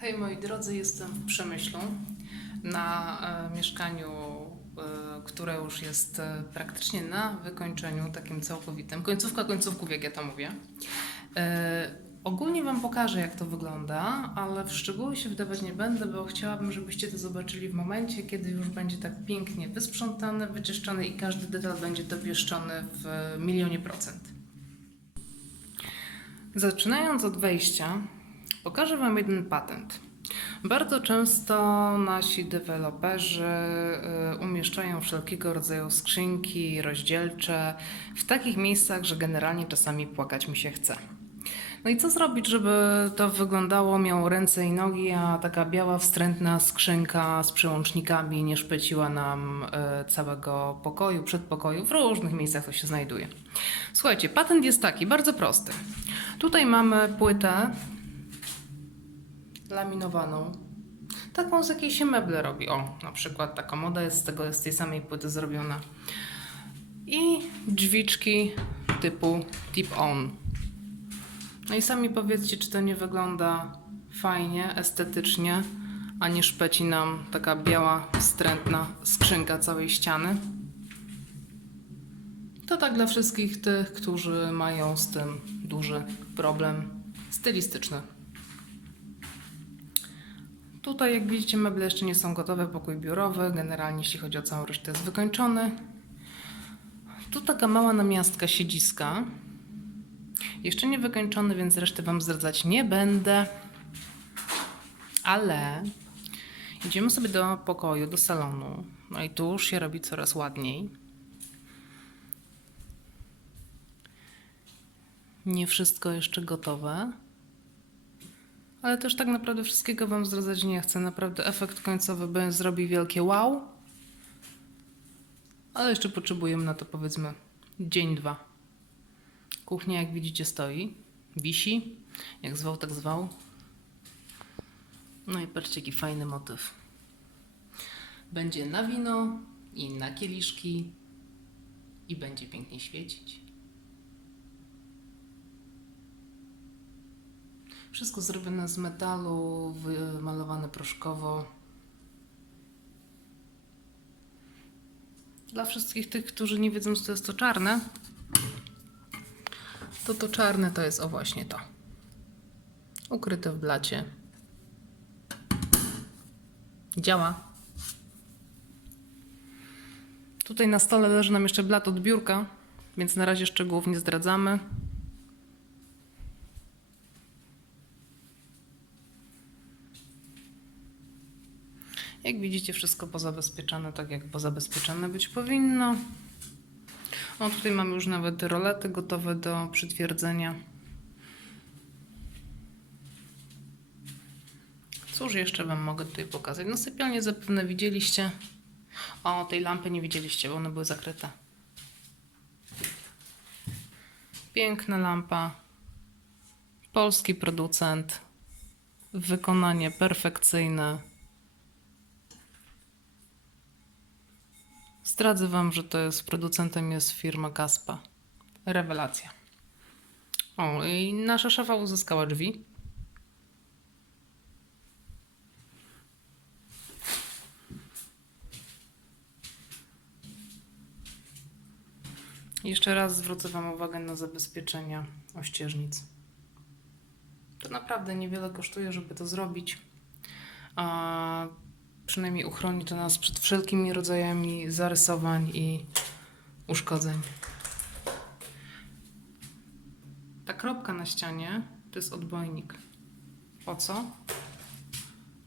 Hej moi drodzy, jestem w Przemyślu na e, mieszkaniu, e, które już jest e, praktycznie na wykończeniu takim całkowitym. Końcówka końcówków, jak ja to mówię. Ogólnie Wam pokażę, jak to wygląda, ale w szczegóły się wdawać nie będę, bo chciałabym, żebyście to zobaczyli w momencie, kiedy już będzie tak pięknie wysprzątane, wyczyszczone i każdy detal będzie dopieszczony w milionie procent. Zaczynając od wejścia, pokażę Wam jeden patent. Bardzo często nasi deweloperzy y, umieszczają wszelkiego rodzaju skrzynki rozdzielcze w takich miejscach, że generalnie czasami płakać mi się chce. No i co zrobić, żeby to wyglądało, miało ręce i nogi, a taka biała, wstrętna skrzynka z przełącznikami nie szpeciła nam e, całego pokoju, przedpokoju, w różnych miejscach to się znajduje. Słuchajcie, patent jest taki, bardzo prosty. Tutaj mamy płytę laminowaną. Taką, z jakiej się meble robi. O, na przykład ta komoda jest z, tego, z tej samej płyty zrobiona. I drzwiczki typu tip-on. No i sami powiedzcie, czy to nie wygląda fajnie, estetycznie, a nie szpeci nam taka biała, wstrętna skrzynka całej ściany. To tak dla wszystkich tych, którzy mają z tym duży problem stylistyczny. Tutaj, jak widzicie, meble jeszcze nie są gotowe, pokój biurowy. Generalnie, jeśli chodzi o całą resztę, jest wykończony. Tu taka mała namiastka siedziska. Jeszcze nie wykończony, więc reszty Wam zdradzać nie będę. Ale idziemy sobie do pokoju, do salonu. No i tu już się robi coraz ładniej. Nie wszystko jeszcze gotowe. Ale też tak naprawdę wszystkiego Wam zdradzać nie chcę. Naprawdę efekt końcowy by zrobi wielkie wow. Ale jeszcze potrzebujemy na to powiedzmy dzień, dwa. Kuchnia jak widzicie stoi, wisi. Jak zwał, tak zwał. No i patrzcie jaki fajny motyw. Będzie na wino i na kieliszki i będzie pięknie świecić. Wszystko zrobione z metalu, wymalowane proszkowo. Dla wszystkich tych, którzy nie wiedzą, co to jest to czarne, to to czarne to jest o właśnie to. Ukryte w blacie. Działa. Tutaj na stole leży nam jeszcze blat od biurka, więc na razie szczegółów nie zdradzamy. Jak widzicie, wszystko pozabezpieczone tak, jak pozabezpieczone być powinno. O, tutaj mamy już nawet rolety gotowe do przytwierdzenia. Cóż jeszcze Wam mogę tutaj pokazać? No sypialnię zapewne widzieliście. O, tej lampy nie widzieliście, bo one były zakryte. Piękna lampa. Polski producent. Wykonanie perfekcyjne. Zdradzę Wam, że to jest producentem jest firma Gaspa. Rewelacja. O, i nasza szafa uzyskała drzwi. Jeszcze raz zwrócę Wam uwagę na zabezpieczenia ościeżnic. To naprawdę niewiele kosztuje, żeby to zrobić. A przynajmniej uchroni to nas przed wszelkimi rodzajami zarysowań i uszkodzeń. Ta kropka na ścianie to jest odbojnik. Po co?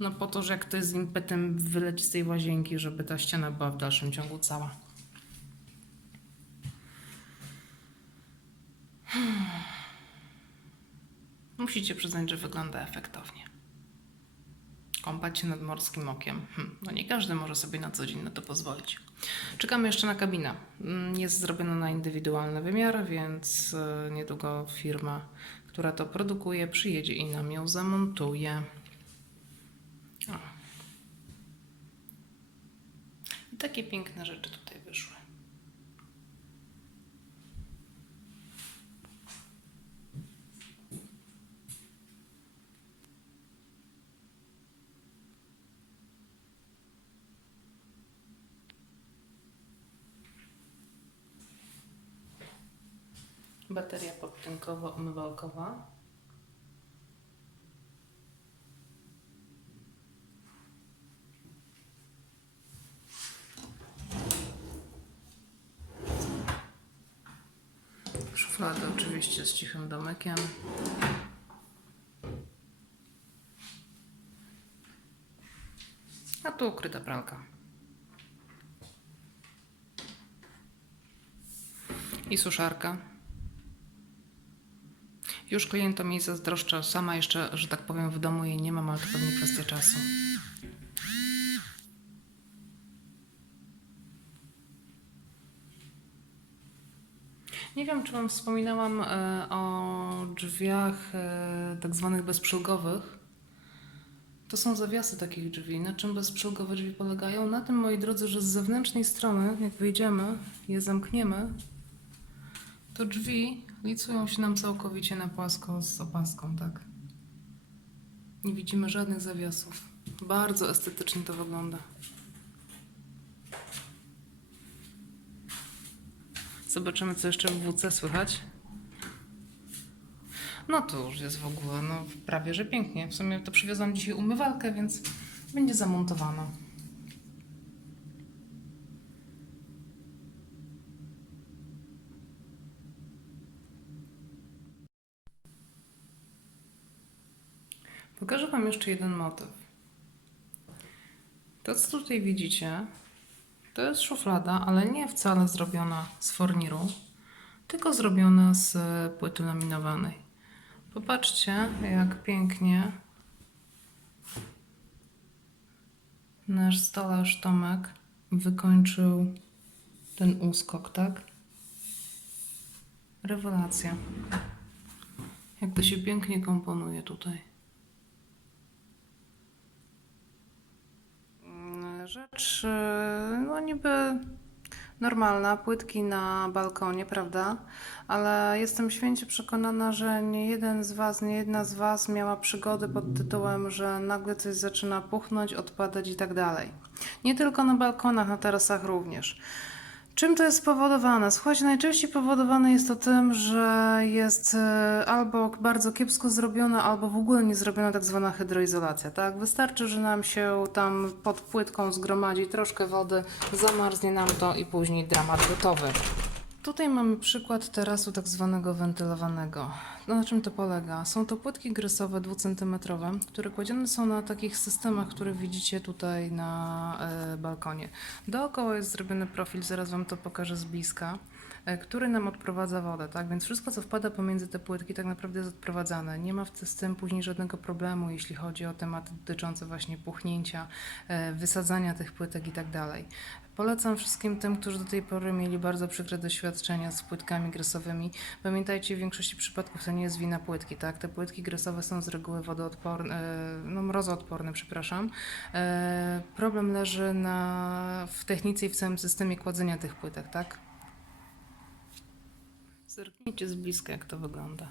No po to, że jak to jest impetem wyleci z tej łazienki, żeby ta ściana była w dalszym ciągu cała. Musicie przyznać, że wygląda efektownie. Kąpać się nad morskim okiem. Hm, no nie każdy może sobie na co dzień na to pozwolić. Czekamy jeszcze na kabinę. Mm, Jest zrobiona na indywidualny wymiar, więc e, niedługo firma, która to produkuje, przyjedzie i nam ją zamontuje. O. I takie piękne rzeczy tutaj Bateria podtynkowo-umywalkowa. Szuflady oczywiście z cichym domykiem. A tu ukryta pralka. I suszarka. Już klientom jej zazdroszczę. Sama jeszcze, że tak powiem, w domu jej nie mam, ale to pewnie kwestia czasu. Nie wiem, czy Wam wspominałam e, o drzwiach e, tak zwanych bezprzyłgowych. To są zawiasy takich drzwi. Na czym bezprzyłgowe drzwi polegają? Na tym, moi drodzy, że z zewnętrznej strony, jak wyjdziemy, je zamkniemy, to drzwi licują się nam całkowicie na płasko z opaską, tak? Nie widzimy żadnych zawiasów. Bardzo estetycznie to wygląda. Zobaczymy, co jeszcze w WC słychać. No to już jest w ogóle, no prawie, że pięknie. W sumie to przywiozłam dzisiaj umywalkę, więc będzie zamontowana. Pokażę Wam jeszcze jeden motyw. To, co tutaj widzicie, to jest szuflada, ale nie wcale zrobiona z forniru, tylko zrobiona z płyty laminowanej. Popatrzcie, jak pięknie nasz stolarz Tomek wykończył ten uskok, tak? Rewelacja. Jak to się pięknie komponuje tutaj. Rzecz, no niby normalna, płytki na balkonie, prawda? Ale jestem święcie przekonana, że nie jeden z Was, nie jedna z Was miała przygody pod tytułem, że nagle coś zaczyna puchnąć, odpadać i tak dalej. Nie tylko na balkonach, na tarasach również. Czym to jest spowodowane? Słuchajcie, najczęściej powodowane jest to tym, że jest e, albo bardzo kiepsko zrobiona, albo w ogóle nie zrobiona tak zwana hydroizolacja. Tak? Wystarczy, że nam się tam pod płytką zgromadzi troszkę wody, zamarznie nam to i później dramat gotowy. Tutaj mamy przykład terasu tak zwanego wentylowanego. No, na czym to polega? Są to płytki grysowe dwucentymetrowe, które kładzione są na takich systemach, które widzicie tutaj na e, balkonie. Dookoła jest zrobiony profil, zaraz Wam to pokażę z bliska, e, który nam odprowadza wodę, tak? Więc wszystko, co wpada pomiędzy te płytki, tak naprawdę jest odprowadzane. Nie ma w- z tym później żadnego problemu, jeśli chodzi o tematy dotyczące właśnie puchnięcia, e, wysadzania tych płytek i tak dalej. Polecam wszystkim tym, którzy do tej pory mieli bardzo przykre doświadczenia z płytkami gresowymi. Pamiętajcie, w większości przypadków to nie jest wina płytki, tak? Te płytki gresowe są z reguły wodoodporne, e, no mrozoodporne, przepraszam. E, Problem leży na, w technice i w całym systemie kładzenia tych płytek, tak? Zerknijcie z bliska, jak to wygląda.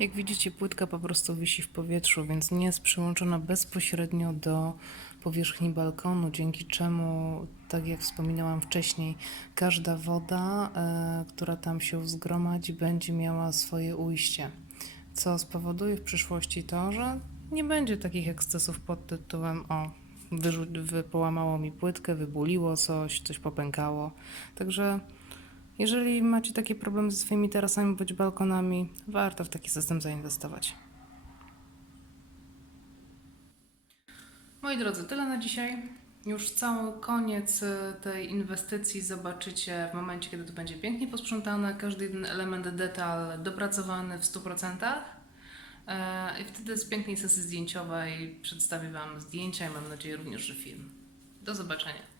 Jak widzicie, płytka po prostu wisi w powietrzu, więc nie jest przyłączona bezpośrednio do powierzchni balkonu, dzięki czemu, tak jak wspominałam wcześniej, każda woda, e, która tam się zgromadzi, będzie miała swoje ujście, co spowoduje w przyszłości to, że nie będzie takich ekscesów pod tytułem o wyrzu- wy, połamało mi płytkę, wybuliło coś, coś popękało. Także jeżeli macie takie problemy ze swoimi tarasami bądź balkonami, warto w taki system zainwestować. Moi drodzy, tyle na dzisiaj. Już cały koniec e, tej inwestycji zobaczycie w momencie, kiedy to będzie pięknie posprzątane, każdy jeden element, detal dopracowany w 100%. E, I wtedy z pięknej sesji zdjęciowej przedstawię Wam zdjęcia i mam nadzieję również, że film. Do zobaczenia.